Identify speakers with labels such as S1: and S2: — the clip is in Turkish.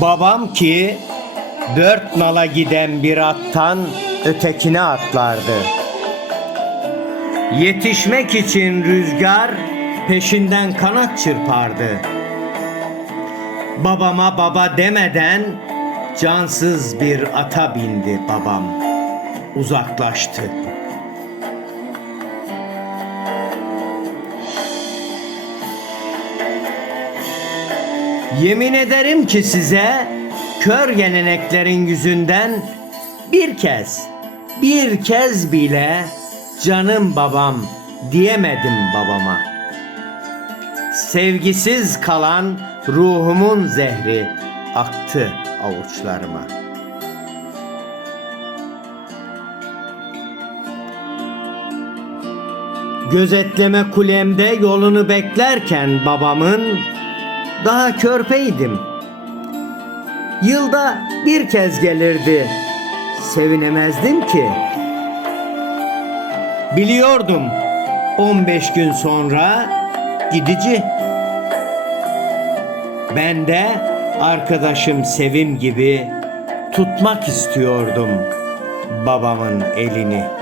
S1: Babam ki dört nala giden bir attan ötekine atlardı. Yetişmek için rüzgar peşinden kanat çırpardı. Babama baba demeden cansız bir ata bindi babam. Uzaklaştı. Yemin ederim ki size kör geleneklerin yüzünden bir kez, bir kez bile canım babam diyemedim babama. Sevgisiz kalan ruhumun zehri aktı avuçlarıma. Gözetleme kulemde yolunu beklerken babamın daha körpeydim. Yılda bir kez gelirdi. Sevinemezdim ki. Biliyordum 15 gün sonra gidici. Ben de arkadaşım Sevim gibi tutmak istiyordum babamın elini.